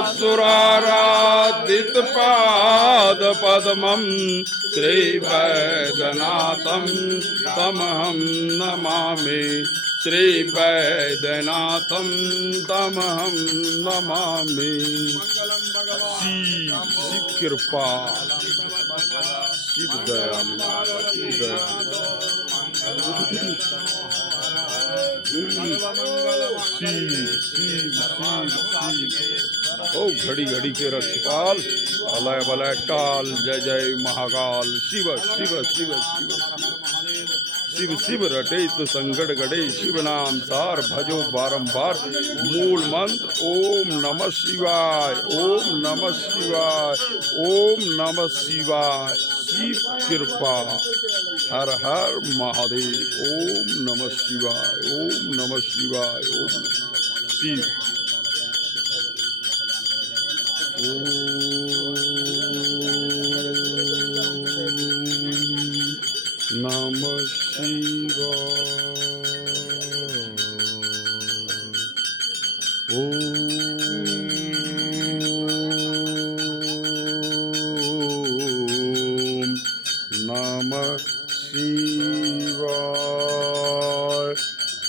सुराराधितपादपद्मं श्रीवैद्यनाथं तमहं नमामि। श्रीवैद्यनाथं तमहं नमामि। शिव शिव कृपा ओ घड़ी घड़ी के रक्षपाल अलय वलय काल, जय जय महाकाल, शिव शिव शिव शिव। शिव शिव रटे तो संकट गड़े, शिव नाम सार भजो बारंबार। मूल मंत्र, ओम नमः शिवाय, ओम नमः शिवाय, ओम नमः शिवाय। शिव कृपा, हर हर महादेव, ओम नमः शिवाय, ओम नमः शिवाय, ओम शिव। নম শিব ও নম শিব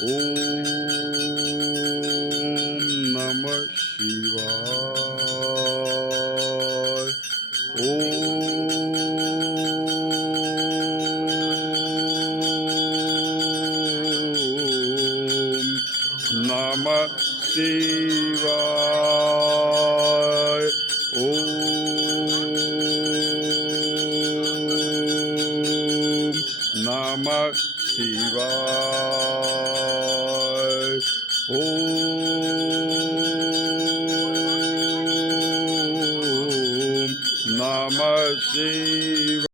ও নম শিবা नमः शिवाय ओम नमः शिवाय ओम Namah Shiva.